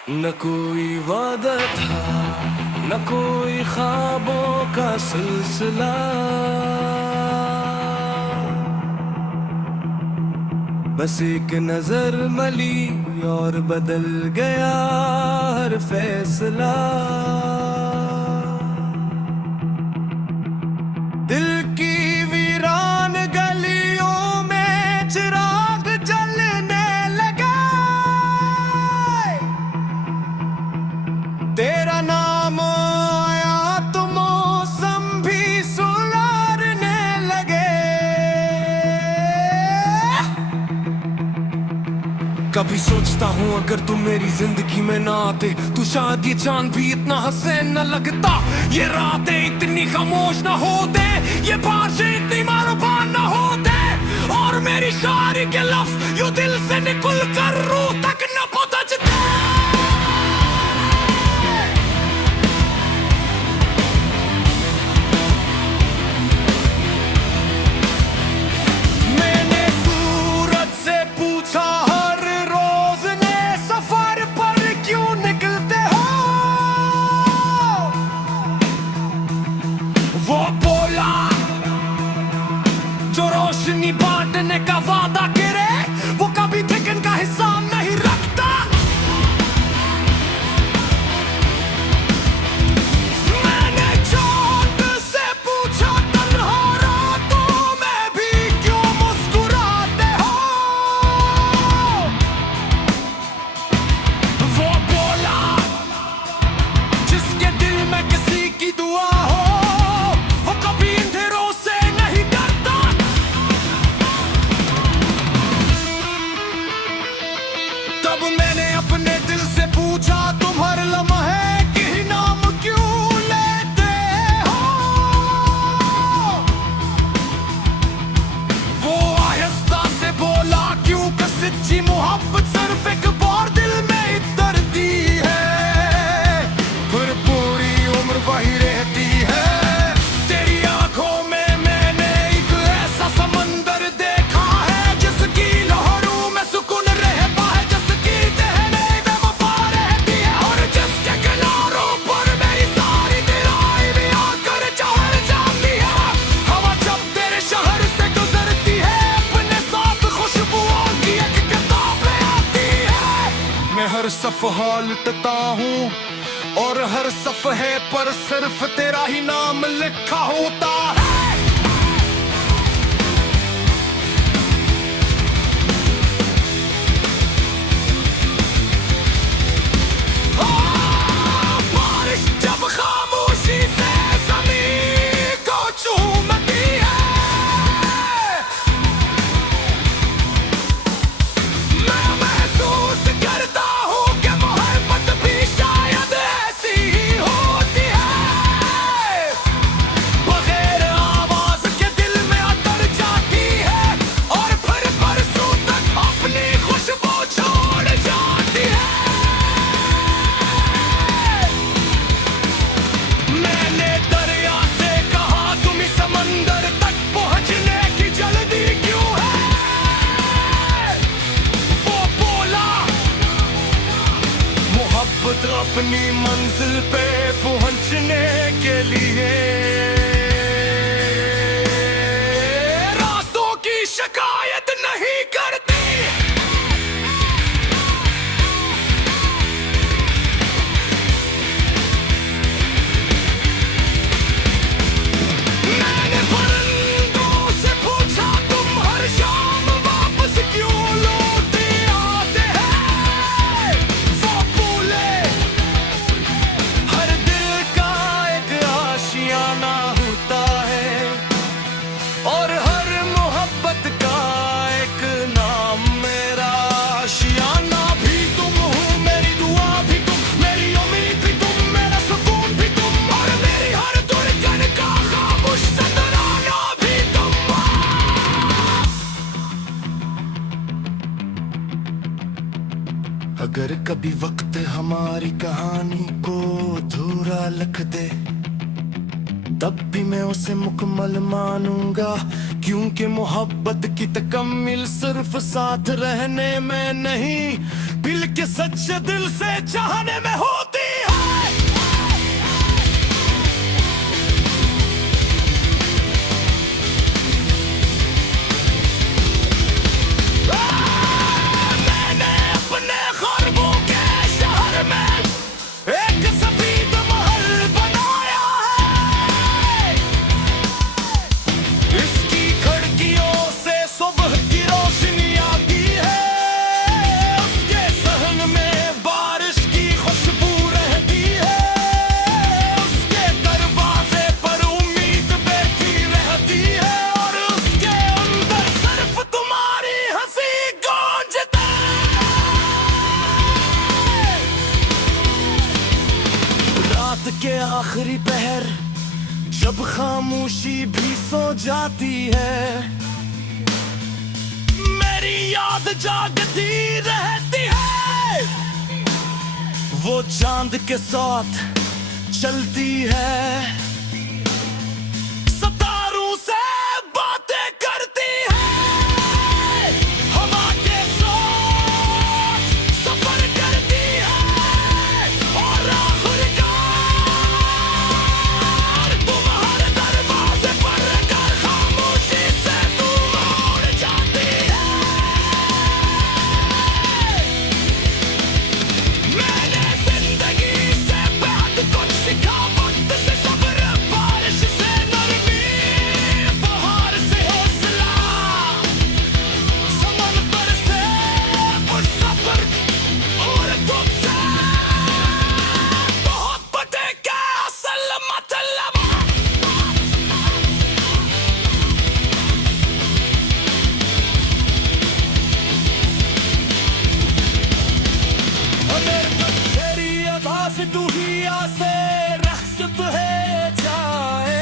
न कोई वादा था, न कोई ख्वाबों का सिलसिला, बस एक नजर मली और बदल गया हर फैसला। दिल की वीरान गलियों में चिराग जलने लगा, तेरा नाम आया तो मौसम भी सुधारने लगे। कभी सोचता हूँ अगर तुम मेरी जिंदगी में ना आते तो शायद ये चांद भी इतना हसीन न लगता, ये रातें इतनी खामोश ना होते, ये बारिशें इतनी मारूबान ना होते, और मेरी शायरी के लफ्ज यूं दिल से निकल कर रूह तक न पहुंचते। मैंने सूरज से पूछा हर रोज ने सफर पर क्यों निकलते हो, वो बोला जो रोशनी बांटने का वादा करे वो कभी थिकन का हिसाब नहीं रखता। मैंने चांद से पूछा तन्हा रातों में भी क्यों मुस्कुराते हो, वो बोला जिसके दिल में किसी की दुआ हो वो कभी अंधेरों से नहीं डरता। तब मैंने अपने दिल से पूछा तुम हर लम्हे की नाम क्यों लेते हो, वो आहिस्ता से बोला क्योंकि सच्ची मोहब्बत सिर्फ एक बार दिल में उतरती है, फिर पूरी उम्र वही रहती है। तेरी आंखों में मैंने एक ऐसा समंदर देखा है जिसकी लहरों में सुकून रहता है, जिसकी टहनें बेवफा रहती है, और जिसके किनारों पर मेरी सारी दिलाएं भी आकर चढ़ जाती है। हवा जब तेरे शहर से गुजरती है अपने साथ खुशबुओं की एक किताब ले आती है। मैं हर सफ़हा लुटता हूँ और हर सफ़हे पर सिर्फ तेरा ही नाम लिखा होता है। बारिश जब खामोशी से ज़मीन को चूमती है, मैं महसूस करता हूँ कि मोहब्बत भी शायद ऐसी ही होती है, बगैर आवाज के दिल में उतर जाती है और फिर बरसों तक अपनी खुशबू छोड़ जाती है। मैंने दरिया से कहा तुम इस समंदर तक पहुंचने की जल्दी क्यों है, वो बोला मोहब्बत अपनी मंजिल पे पहुंचने के लिए रास्तों की शिकायत नहीं करती। मैंने परिंदों से पूछा तुम हर शाम वापस क्यों लौट आते हैं, वो बोले हर दिल का एक आशियाना होता है और हर मोहब्बत का एक नाम मेरा आशियाना भी तुम हो, मेरी दुआ भी तुम, मेरी उम्मीद भी तुम, मेरा सुकून भी तुम, और मेरी हर धड़कन का खामोश सा तराना भी तुम। अगर कभी वक्त हमारी कहानी को अधूरा लिख दे तब भी मैं उसे मुकम्मल मानूंगा, क्योंकि मोहब्बत की तकम्मिल सिर्फ साथ रहने में नहीं दिल के सच्चे दिल से चाहने में होती है। मैंने अपने ख्वाबों के शहर में एक सफेद महल बनाया है। इसकी खिड़कियों से सुबह की रोशनी आती है। उसके सहन में बारिश की खुशबू रहती है। उसके दरवाजे पर उम्मीद बैठी रहती है। और उसके अंदर सिर्फ तुम्हारी हंसी गूंजती है। रात के आखिरी पहर जब खामोशी भी सो जाती है, मेरी याद जागती रहती है। वो चांद के साथ चलती है, सितारों से बातें करती है, हवा के साथ सफर करती है। और आखिरकार तुम हर दरवाजे पर कर खामोशी से तुम उड़ जाती है। मैंने जिंदगी से बेहद कुछ सीखा, वक्त से सब्र, बारिश से नरमी, बहार से हौसला, समंदर से मुसाफिर और तुमसे मोहब्बत का असल मतलब। तेरी अदा से तू ही आसे रख्सत है जाए।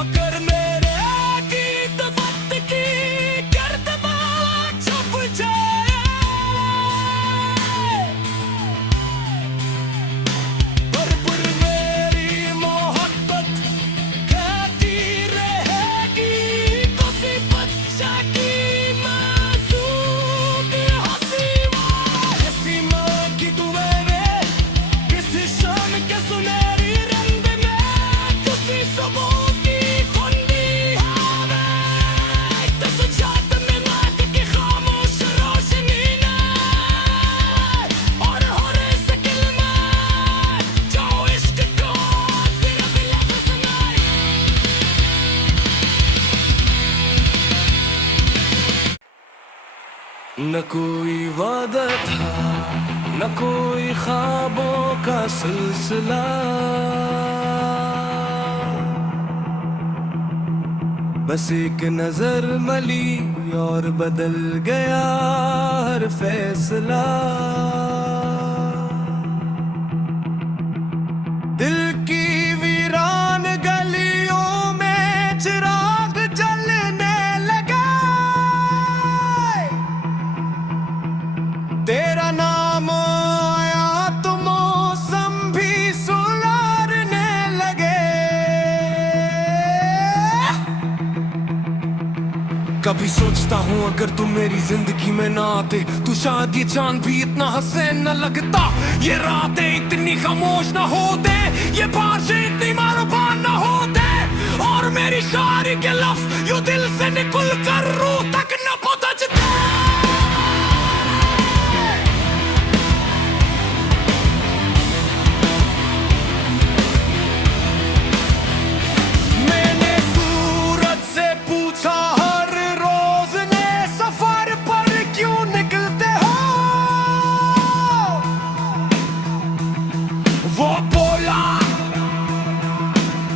अगर मेरे गीत वक्त की गर्दमा छुप जाए, पर मेरी मोहब्बत कहती रहेगी। किसी बच्चा की मासूम हंसी ऐसी माँ की तू मैंने किसी शाम के सुनहरी रंग में, किसी सुबह की कुंडी हवा तो सुजात में नाक की खामोश रोशनी ने, और हर इस कलमा जो इश्क को सिर्फ लफ्ज़ सुनाए। न कोई वादा था, न कोई ख्वाबों का सिलसिला, बस एक नजर मली और बदल गया हर फैसला। दिल की वीरान गलियों में चिराग जलने लगा, तेरा नाम आया तो मौसम भी सुधारने लगे। कभी सोचता हूँ अगर तुम मेरी जिंदगी में ना आते तो शायद ये चांद भी इतना हसीन न लगता, ये रातें इतनी खामोश ना होते, ये बारिशें इतनी मारूबान ना होते, और मेरी शायरी के लफ्ज यूं दिल से निकल कर रूह तक न पहुंचते। मैंने सूरज से पूछा हर रोज ने सफर पर क्यों निकलते हो, वो बोला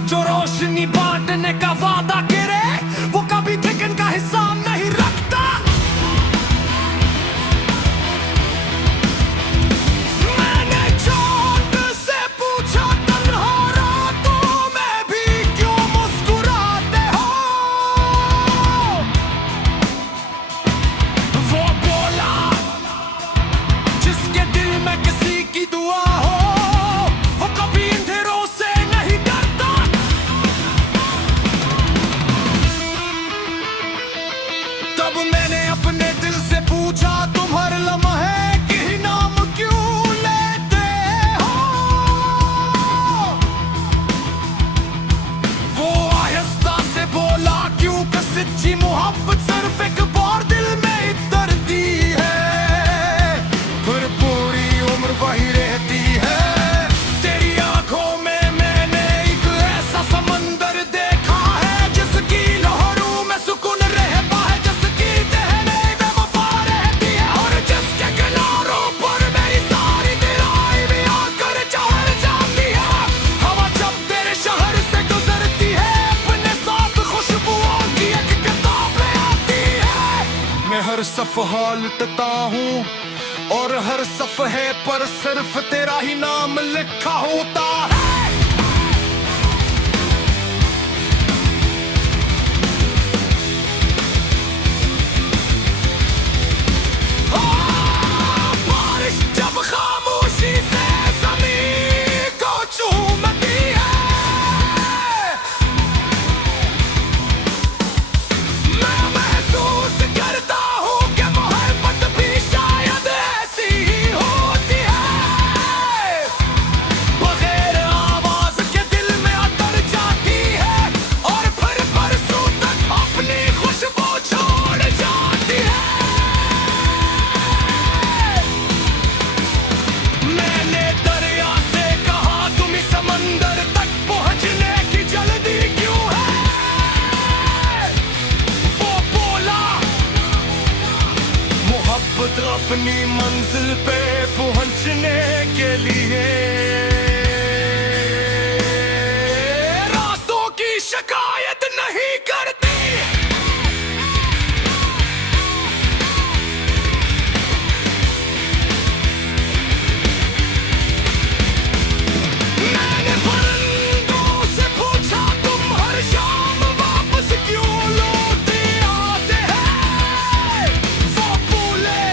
जो रोशनी बांटने का वादा करे वो कभी थिकन का हिसाब नहीं रखता। हर सफहा लुटता हूँ और हर सफहे पर सिर्फ तेरा ही नाम लिखा होता है। बारिश जब खामोशी से ज़मीन को चूमती है, मैं महसूस करता हूँ कि मोहब्बत भी शायद ऐसी ही होती है। बगैर आवाज के दिल में उतर जाती है और फिर बरसों तक अपनी खुशबू छोड़ जाती है। मैंने दरिया से कहा तुम इस समंदर तक पहुंचने की जल्दी क्यों है? वो बोला मोहब्बत अपनी मंजिल पे पहुंचने के लिए रास्तों की शिकायत नहीं करती। मैंने परिंदों से पूछा तुम हर शाम वापस क्यों लौट आते हैं? वो बोले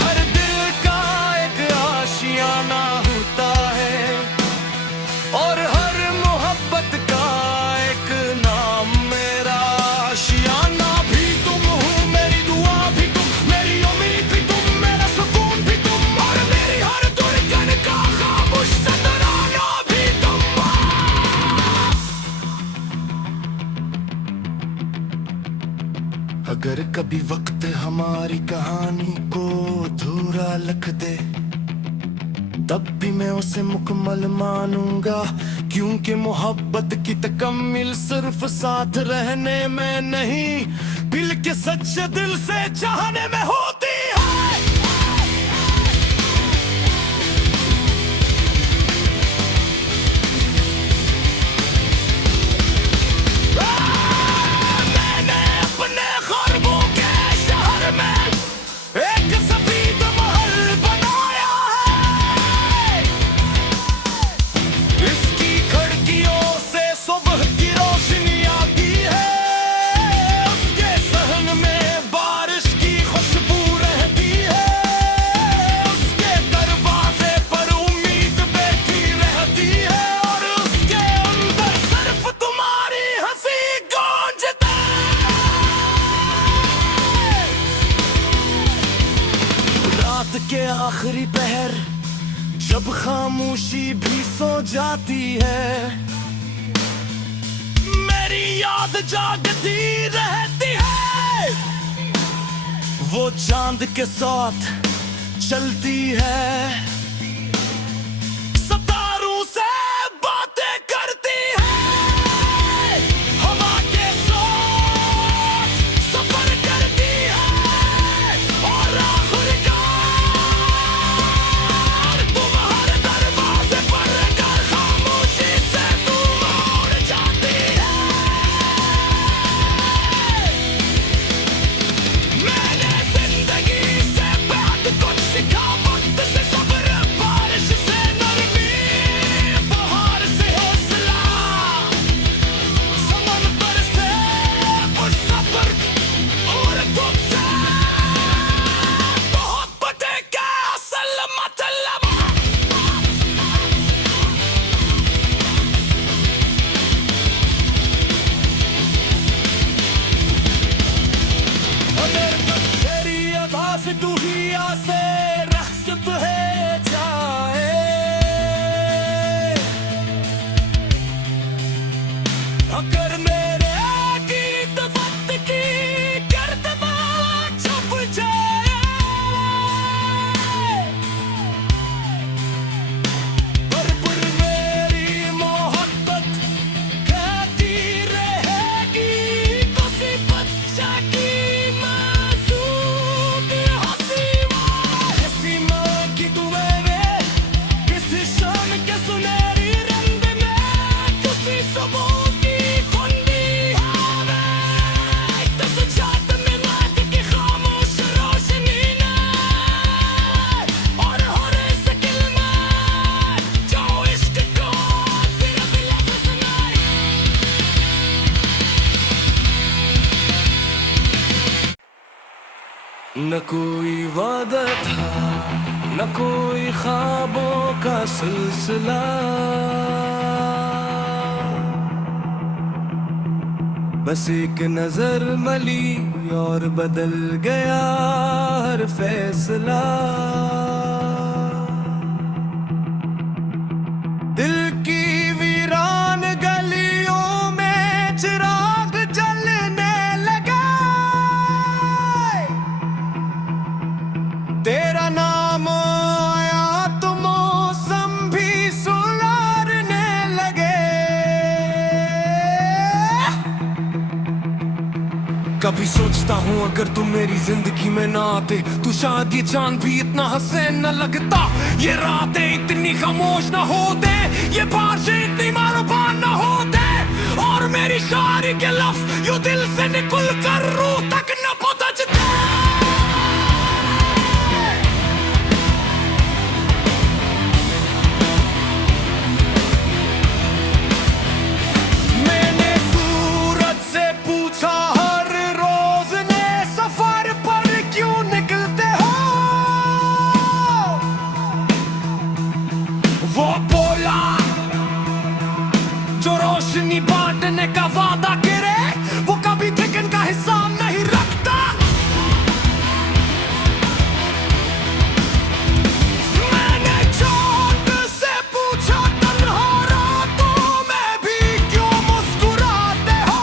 हर दिल का एक आशियाना होता है और हर मोहब्बत का एक नाम। मेरा आशियाना भी तुम हो, मेरी दुआ भी तुम, मेरी उम्मीद भी तुम, मेरा सुकून भी तुम और मेरी हर धड़कन का खामोश सा तराना भी तुम। अगर कभी वक्त हमारी कहानी को अधूरा लिख दे तब भी मैं उसे मुकम्मल मानूंगा, क्योंकि मोहब्बत की तकम्मिल सिर्फ साथ रहने में नहीं बल्कि सच्चे दिल से चाहने में होती है। मैंने अपने ख्वाबों के शहर में एक सफेद महल बनाया है। इसकी खिड़कियों से सुबह की रोशनी आती है, उसके सहन में बारिश की खुशबू रहती है, उसके दरवाजे पर उम्मीद बैठी रहती है और उसके अंदर सिर्फ तुम्हारी हंसी गूंजती है। रात के आखिरी पहर जब खामोशी भी सो जाती है, मेरी याद जागती रहती है। वो चांद के साथ चलती है, सितारों से बातें करती है, हवा के साथ सफर करती है और आखिरकार तुम हर दरवाजे पर कर खामोशी से तुम उड़ जाती है। मैंने जिंदगी से बेहद कुछ सीखा, वक्त से सब्र, बारिश से नरमी, बहार से हौसला, समंदर से पुरसब्र और तुमसे मोहब्बत का असल मतलब। अगर तेरी अदा से दुनिया से रख्सत है जाए, अगर मेरे गीत वक्त की गर्दमा छुप जाए, पर मेरी मोहब्बत कहती रहेगी किसी बच्चा की मासूम हंसी। ऐसी माँ की न कोई वादा था, न कोई ख्वाबों का सिलसिला, बस एक नजर मली और बदल गया हर फैसला। दिल की वीरान गलियों में चिराग जलने लगा, तेरा नाम आया तो मौसम भी सुधारने लगे। कभी सोचता हूँ अगर तुम मेरी जिंदगी में ना आते तो शायद ये चांद भी इतना हसीन न लगता, ये रातें इतनी खामोश न होते, ये बारिशें इतनी मारूबान न होते, और मेरी शायरी के लफ्ज यूं दिल से निकल कर रूह तक न पहुंचते। मैंने सूरज से पूछा हर रोज ने सफर पर क्यों निकलते हो, वो बोला जो रोशनी बांटने का वादा करे वो कभी थिकन का हिसाब नहीं रखता। मैंने चांद से पूछा तन्हा रातों में भी क्यों मुस्कुराते हो,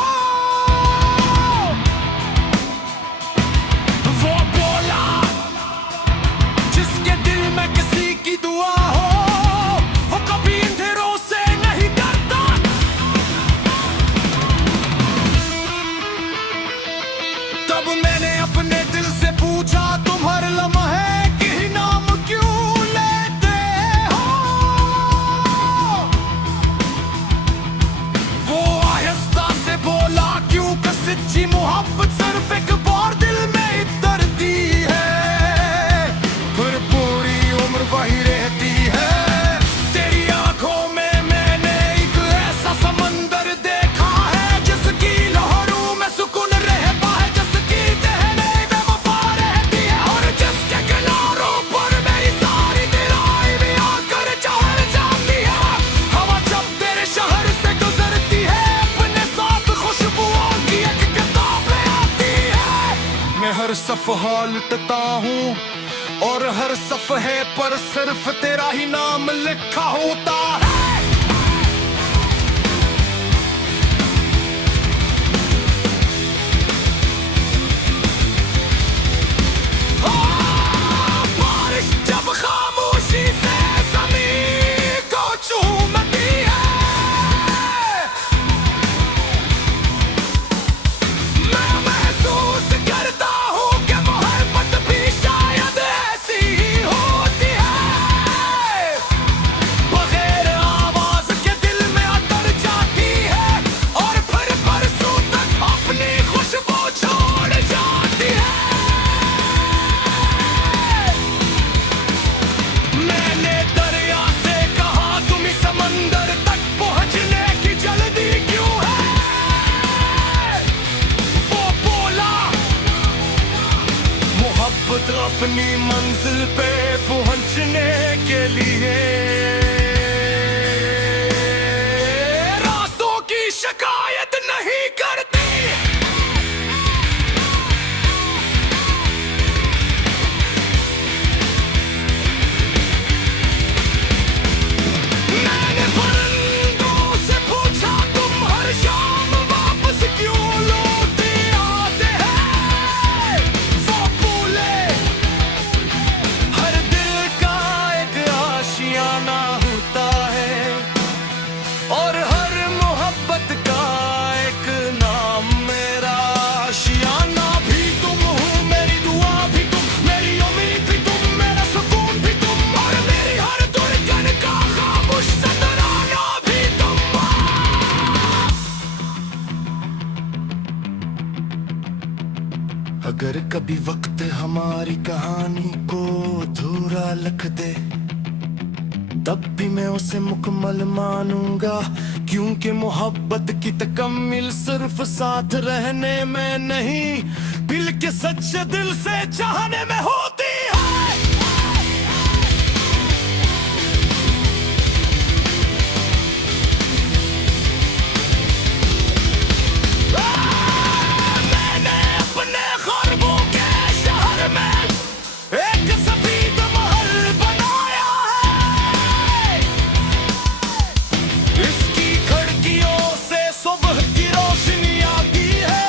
वो बोला जिसके दिल में किसी की दुआ हो वो कभी अंधेरों से नहीं डरता। तब मैंने अपने दिल से पूछा तुम हर लम्हे की नाम क्यों लेते हो, वो आहिस्ता से बोला क्योंकि सच्ची मोहब्बत सिर्फ एक बार दिल में उतरती है, फिर पूरी उम्र वही रहती है। तेरी आंखों में मैंने एक ऐसा समंदर देखा है जिसकी लहरों में सुकून रहता है, जिसकी टहने में वफा रहती है, और जिसके किनारों पर मेरी सारी दिलाएं भी आकर चढ़ जाती है। हवा जब तेरे शहर से गुजरती है अपने साथ खुशबुओं की एक किताब ले आती है। मैं हर सफ़हा लुटता हूँ और हर सफ़हे पर सिर्फ तेरा ही नाम लिखा होता है। बारिश जब खामोशी से ज़मीन को चूमती है, मैं महसूस करता हूँ कि मोहब्बत भी शायद ऐसी ही होती है, बगैर आवाज के दिल में उतर जाती है और फिर बरसों तक अपनी खुशबू छोड़ जाती है। मैंने दरिया से कहा तुम इस समंदर तक पहुंचने की जल्दी क्यों है, वो बोला मोहब्बत अपनी मंजिल पे पहुंचने के लिए रास्तों की शिकायत नहीं करती। मैंने परिंदों से पूछा तुम हर शाम वापस क्यों लौट आते हैं, वो बोले हर दिल का एक आशियाना होता है और हर मोहब्बत का एक नाम मेरा आशियाना भी तुम हो, मेरी दुआ भी तुम, मेरी उम्मीद भी तुम, मेरा सुकून भी तुम, और मेरी हर धड़कन का खामोश सा तराना भी तुम। अगर कभी वक्त हमारी कहानी को अधूरा लिख दे तब भी मैं उसे मुकम्मल मानूंगा, क्योंकि मोहब्बत की तकम्मिल सिर्फ साथ रहने में नहीं बल्कि ये सच्चे दिल से चाहने में होती है। मैंने अपने ख्वाबों के शहर में एक सफेद महल बनाया है। इसकी खिड़कियों से सुबह की रोशनी आती है।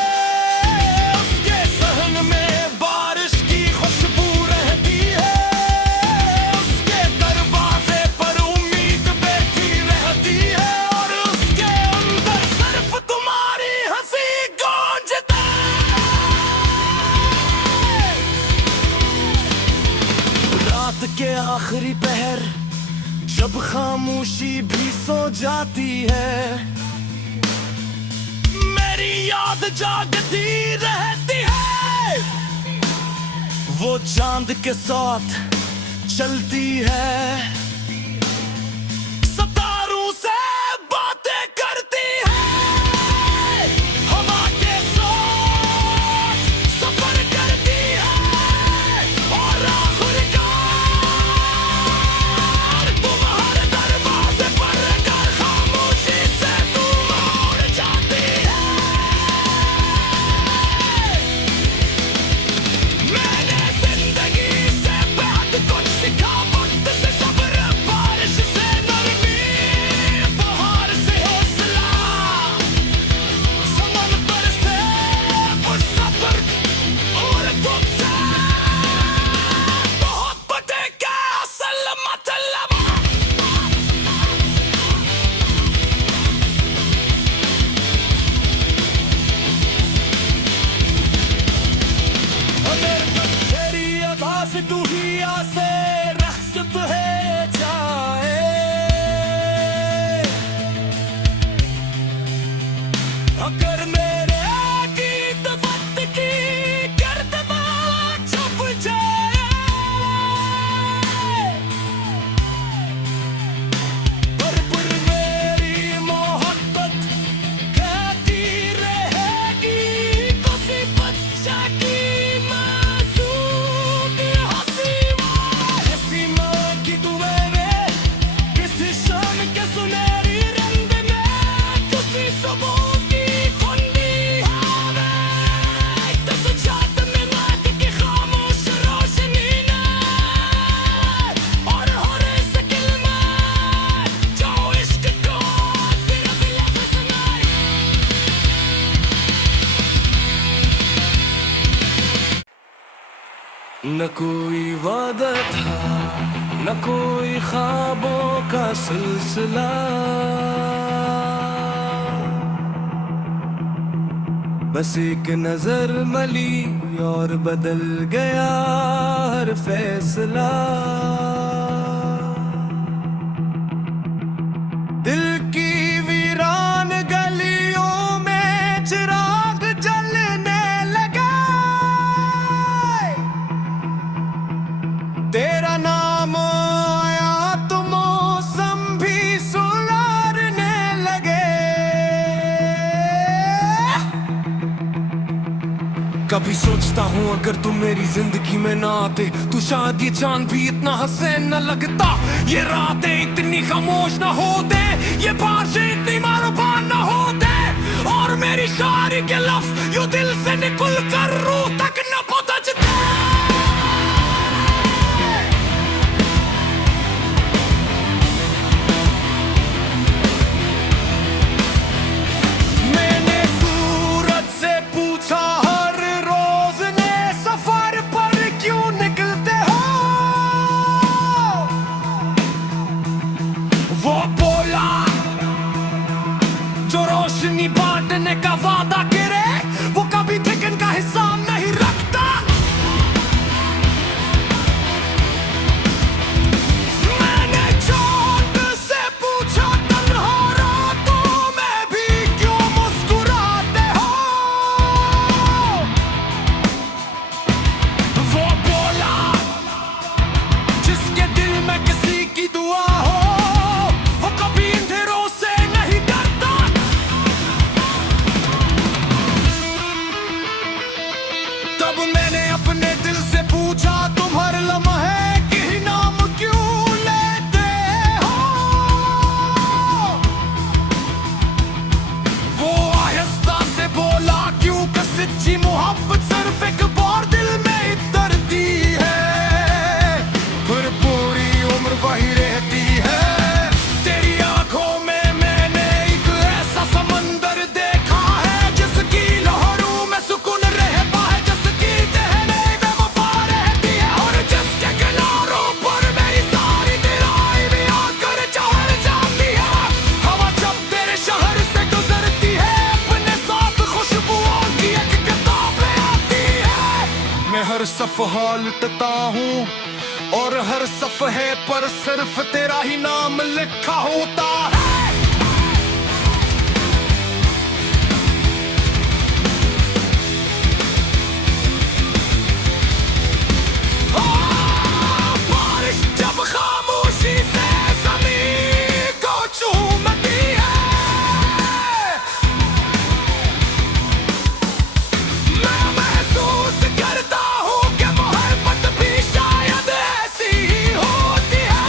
उसके सहन में बारिश की खुशबू रहती है। उसके दरवाजे पर उम्मीद बैठी रहती है। और उसके अंदर सिर्फ तुम्हारी हंसी गूंजती है। रात के आखिरी पहर जब खामोशी भी सो जाती है, मेरी याद जागती रहती है। वो चांद के साथ चलती है, सितारों से बातें करती है, हवा के साथ सफर करती है। और आखिरकार तुम हर दरवाजे पर कर खामोशी से तुम उड़ जाती है। मैंने जिंदगी से बहुत कुछ सीखा, वक्त से सब्र, बारिश से नरमी, बहार से हौसला, समंदर से पुरसब्र, और तुमसे मोहब्बत का असल मतलब। अगर तेरी अदा से तू ही आसे रख्सत है जाए, अगर मेरे गीत वक्त की गर्दमा छुप जाए, पर मेरी मोहब्बत कहती रहेगी। किसी बच्चा की मासूम हंसी ऐसी माँ की तुम्हें किसी शाम के सुनहरी रंग में, किसी सुबह की कुंडी हवा, तसजात में नाक की खामोश रोशनी ने, और हर इस कलमा जो इश्क को सिर्फ लफ्ज़ सुनाए। न कोई वादा था, न कोई ख्वाबों का सिलसिला, बस एक नजर मली और बदल गया हर फैसला। दिल की वीरान गलियों में चिराग जलने लगा, तेरा नाम आया तो मौसम भी सुधारने लगे। कभी सोचता हूँ अगर तुम मेरी जिंदगी में ना आते, तो शायद ये चांद भी इतना हसीन न लगता, ये रातें इतनी खामोश ना होते, ये बारिशें इतनी मारूबान ना होते, और मेरी शायरी के लफ्ज यूं दिल से निकल कर रूह तक न पहुंचते। मैंने सूरज से पूछा हर रोज ने सफर पर क्यों निकलते हो, वो बोला जो रोशनी बांटने का वादा करे, वो कभी थिकन का हिसाब नहीं रखता। हर सफहा लुटता हूँ और हर सफहे पर सिर्फ तेरा ही नाम लिखा होता है। बारिश जब खामोशी से ज़मीन को चूमती है, मैं महसूस करता हूँ कि मोहब्बत भी शायद ऐसी ही होती है।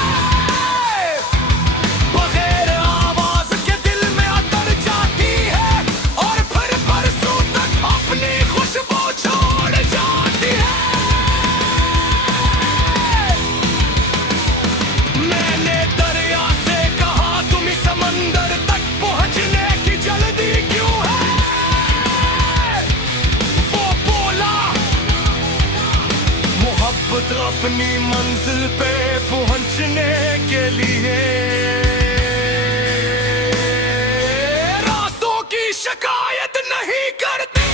बगैर आवाज के दिल में उतर जाती है और फिर बरसों तक अपनी खुशबू छोड़ जाती है। मैंने दरिया से कहा तुम इस समंदर तक पहुंचने की जल्दी क्यों है? वो बोला मोहब्बत अपनी मंजिल पे पहुंचने के लिए रास्तों की शिकायत नहीं करती।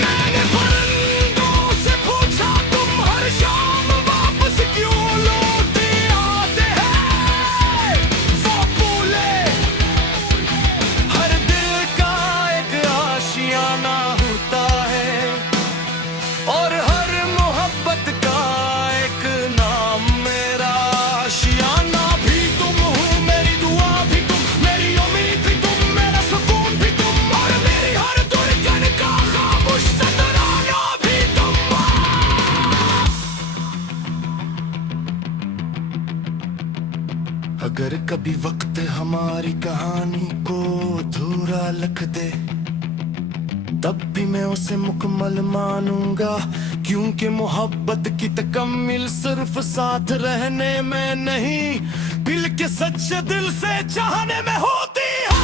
मैंने परिंदों से पूछा तुम हर शाम वापस क्यों लौट आते हैं? वो बोले हर दिल का एक आशियाना होता है और हर मोहब्बत का एक नाम। मेरा आशियाना भी तुम हो, मेरी दुआ भी तुम, मेरी उम्मीद भी तुम, मेरा सुकून भी तुम और मेरी हर धड़कन का खामोश सा तराना भी तुम। अगर कभी वक्त हमारी कहानी को अधूरा लिख दे तब भी मैं उसे मुकम्मल मानूंगा, क्योंकि मोहब्बत की तकम्मिल सिर्फ साथ रहने में नहीं बल्कि सच्चे दिल से चाहने में होती है।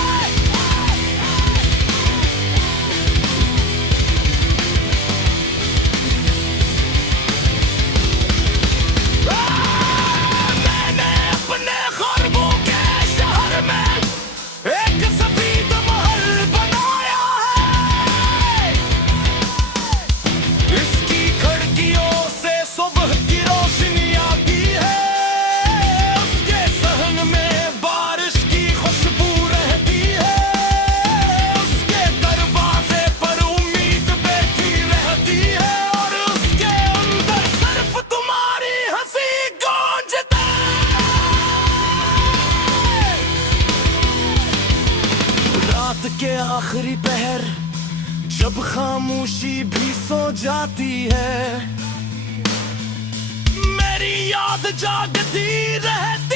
मैंने अपने ख्वाबों के शहर में एक सफेद महल बनाया है। इसकी खिड़कियों से सुबह की रोशनी आती है, उसके सहन में बारिश की खुशबू रहती है, उसके दरवाजे पर उम्मीद बैठी रहती है और उसके अंदर सिर्फ तुम्हारी हंसी गूंजता है। रात के आखिरी पहर जब खामोशी भी सो जाती है, मेरी याद जागती रहती